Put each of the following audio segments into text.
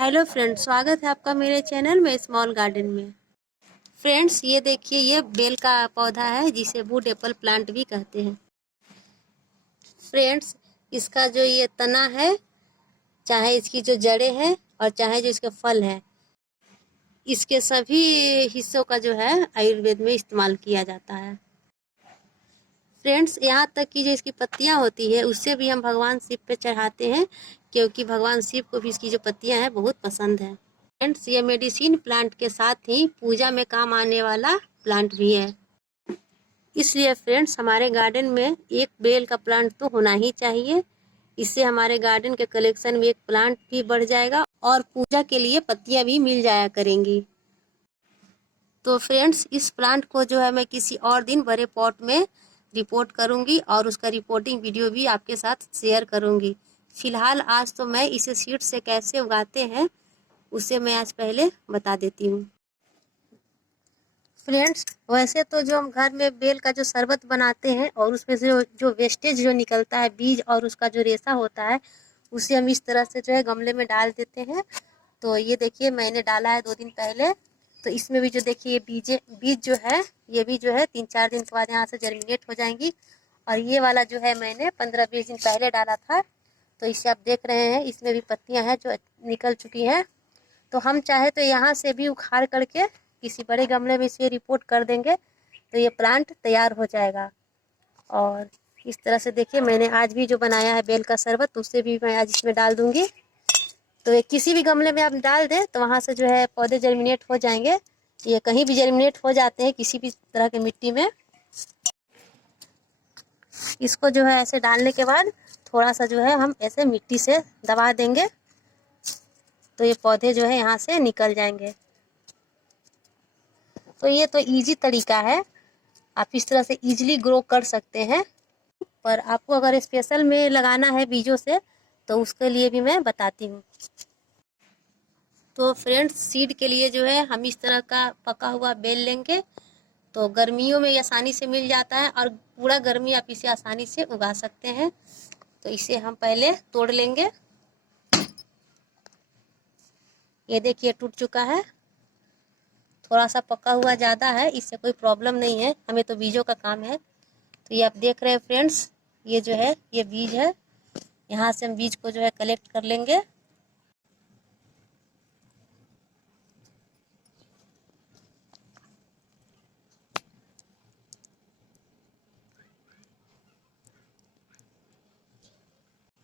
Hello friends, स्वागत है आपका मेरे चैनल में स्मॉल गार्डन में। फ्रेंड्स, ये देखिए, ये बेल का पौधा है जिसे वुड एप्पल प्लांट भी कहते हैं। फ्रेंड्स, इसका जो ये तना है, चाहे इसकी जो जड़ें हैं और चाहे जो इसके फल हैं, इसके सभी हिस्सों का जो है आयुर्वेद में इस्तेमाल किया जाता है। फ्रेंड्स, यहाँ तक कि जो इसकी पत्तियाँ होती है उससे भी हम भगवान शिव पे चढ़ाते हैं, क्योंकि भगवान शिव को भी इसकी जो पत्तियाँ हैं बहुत पसंद है। फ्रेंड्स, ये मेडिसिन प्लांट के साथ ही पूजा में काम आने वाला प्लांट भी है। इसलिए फ्रेंड्स, हमारे गार्डन में एक बेल का प्लांट तो होना ही चाहिए। इससे हमारे गार्डन के कलेक्शन में एक प्लांट भी बढ़ जाएगा और पूजा के लिए पत्तियां भी मिल जाया करेंगी। तो फ्रेंड्स, इस प्लांट को जो है मैं किसी और दिन बड़े पॉट में रिपोर्ट करूंगी और उसका रिपोर्टिंग वीडियो भी आपके साथ शेयर करूंगी। फिलहाल आज तो मैं इसे सीड से कैसे उगाते हैं उसे मैं आज पहले बता देती हूँ। फ्रेंड्स, वैसे तो जो हम घर में बेल का जो शरबत बनाते हैं और उसमें से जो वेस्टेज जो निकलता है, बीज और उसका जो रेशा होता है, उसे हम इस तरह से जो है गमले में डाल देते हैं। तो ये देखिए, मैंने डाला है 2 दिन पहले। तो इसमें भी जो देखिए बीज जो है, ये भी जो है 3-4 दिन के बाद यहाँ से जर्मिनेट हो जाएंगी। और ये वाला जो है मैंने 15-20 दिन पहले डाला था। तो इसे आप देख रहे हैं, इसमें भी पत्तियां हैं जो निकल चुकी हैं। तो हम चाहे तो यहाँ से भी उखाड़ करके किसी बड़े गमले में इसे रिपोर्ट कर देंगे तो ये प्लांट तैयार हो जाएगा। और इस तरह से देखिए, मैंने आज भी जो बनाया है बेल का शरबत, उसे भी मैं आज इसमें डाल दूंगी। तो ये किसी भी गमले में आप डाल दें तो वहाँ से जो है पौधे जर्मिनेट हो जाएंगे। ये कहीं भी जर्मिनेट हो जाते हैं किसी भी तरह की मिट्टी में। इसको जो है ऐसे डालने के बाद थोड़ा सा जो है हम ऐसे मिट्टी से दबा देंगे तो ये पौधे जो है यहाँ से निकल जाएंगे। तो ये तो इजी तरीका है, आप इस तरह से इजीली ग्रो कर सकते हैं। पर आपको अगर स्पेशल में लगाना है बीजों से तो उसके लिए भी मैं बताती हूँ। तो फ्रेंड्स, सीड के लिए जो है हम इस तरह का पका हुआ बेल लेंगे। तो गर्मियों में आसानी से मिल जाता है और पूरा गर्मी आप इसे आसानी से उगा सकते हैं। तो इसे हम पहले तोड़ लेंगे। ये देखिए, टूट चुका है। थोड़ा सा पका हुआ ज़्यादा है, इससे कोई प्रॉब्लम नहीं है, हमें तो बीजों का काम है। तो ये आप देख रहे हैं फ्रेंड्स, ये जो है ये बीज है। यहाँ से हम बीज को जो है कलेक्ट कर लेंगे।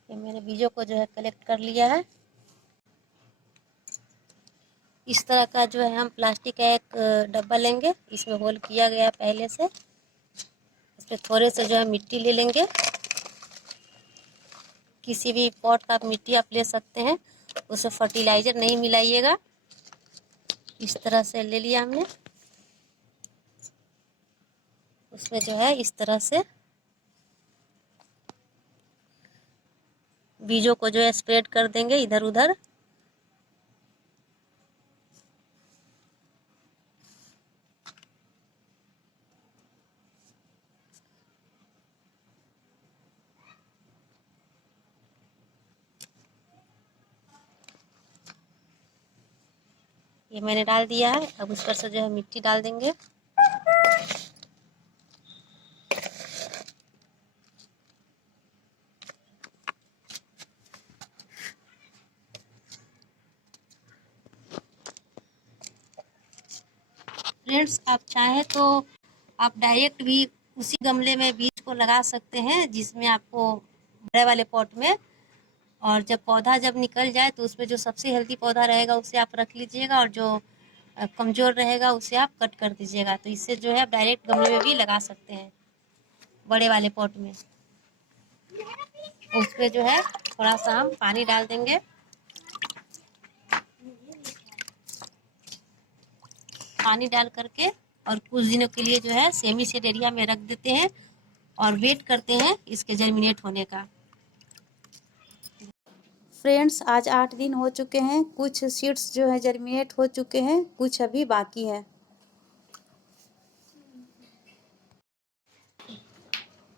ये मैंने बीजों को जो है कलेक्ट कर लिया है। इस तरह का जो है हम प्लास्टिक का एक डब्बा लेंगे, इसमें होल किया गया है पहले से। इसमें थोड़े से जो है मिट्टी ले लेंगे। किसी भी पॉट का मिट्टी आप ले सकते हैं, उसे फर्टिलाइजर नहीं मिलाइएगा। इस तरह से ले लिया हमने। उसमें जो है इस तरह से बीजों को जो है स्प्रेड कर देंगे इधर उधर। ये मैंने डाल दिया है। अब उस पर से जो है मिट्टी डाल देंगे। फ्रेंड्स, आप चाहे तो आप डायरेक्ट भी उसी गमले में बीज को लगा सकते हैं जिसमें आपको बड़े वाले पॉट में। और जब पौधा जब निकल जाए तो उसमें जो सबसे हेल्दी पौधा रहेगा उसे आप रख लीजिएगा और जो कमज़ोर रहेगा उसे आप कट कर दीजिएगा। तो इससे जो है आप डायरेक्ट गमले में भी लगा सकते हैं बड़े वाले पॉट में। उस पर जो है थोड़ा सा हम पानी डाल देंगे। पानी डाल करके और कुछ दिनों के लिए जो है सेमी सेड एरिया में रख देते हैं और वेट करते हैं इसके जर्मिनेट होने का। फ्रेंड्स, आज 8 दिन हो चुके हैं। कुछ सीड्स जो है जर्मिनेट हो चुके हैं, कुछ अभी बाकी है।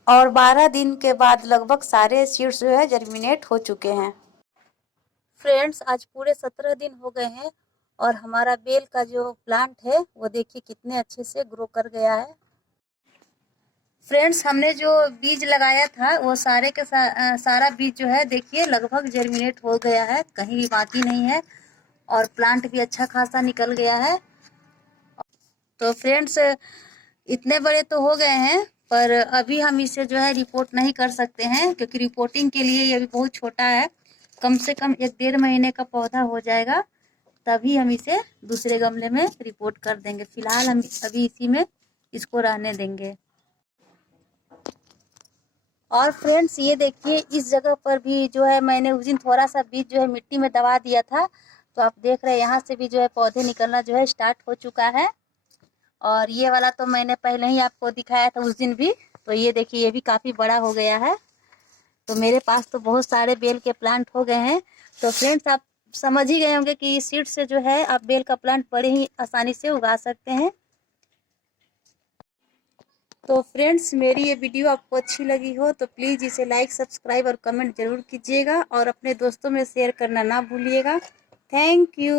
और 12 दिन के बाद लगभग सारे सीड्स जो है जर्मिनेट हो चुके हैं। फ्रेंड्स, आज पूरे 17 दिन हो गए हैं और हमारा बेल का जो प्लांट है वो देखिए कितने अच्छे से ग्रो कर गया है। फ्रेंड्स, हमने जो बीज लगाया था वो सारा बीज जो है देखिए लगभग जर्मिनेट हो गया है, कहीं भी बाकी नहीं है और प्लांट भी अच्छा खासा निकल गया है। तो फ्रेंड्स, इतने बड़े तो हो गए हैं पर अभी हम इसे जो है रिपोर्ट नहीं कर सकते हैं क्योंकि रिपोर्टिंग के लिए ये अभी बहुत छोटा है। कम से कम 1-1.5 महीने का पौधा हो जाएगा तभी हम इसे दूसरे गमले में रिपोर्ट कर देंगे। फिलहाल हम अभी इसी में इसको रहने देंगे। और फ्रेंड्स, ये देखिए इस जगह पर भी जो है मैंने उस दिन थोड़ा सा बीज जो है मिट्टी में दबा दिया था, तो आप देख रहे हैं यहाँ से भी जो है पौधे निकलना जो है स्टार्ट हो चुका है। और ये वाला तो मैंने पहले ही आपको दिखाया था उस दिन भी, तो ये देखिए ये भी काफ़ी बड़ा हो गया है। तो मेरे पास तो बहुत सारे बेल के प्लांट हो गए हैं। तो फ्रेंड्स, आप समझ ही गए होंगे कि सीड से जो है आप बेल का प्लांट बड़े ही आसानी से उगा सकते हैं। तो फ्रेंड्स, मेरी ये वीडियो आपको अच्छी लगी हो तो प्लीज़ इसे लाइक, सब्सक्राइब और कमेंट जरूर कीजिएगा और अपने दोस्तों में शेयर करना ना भूलिएगा। Thank you.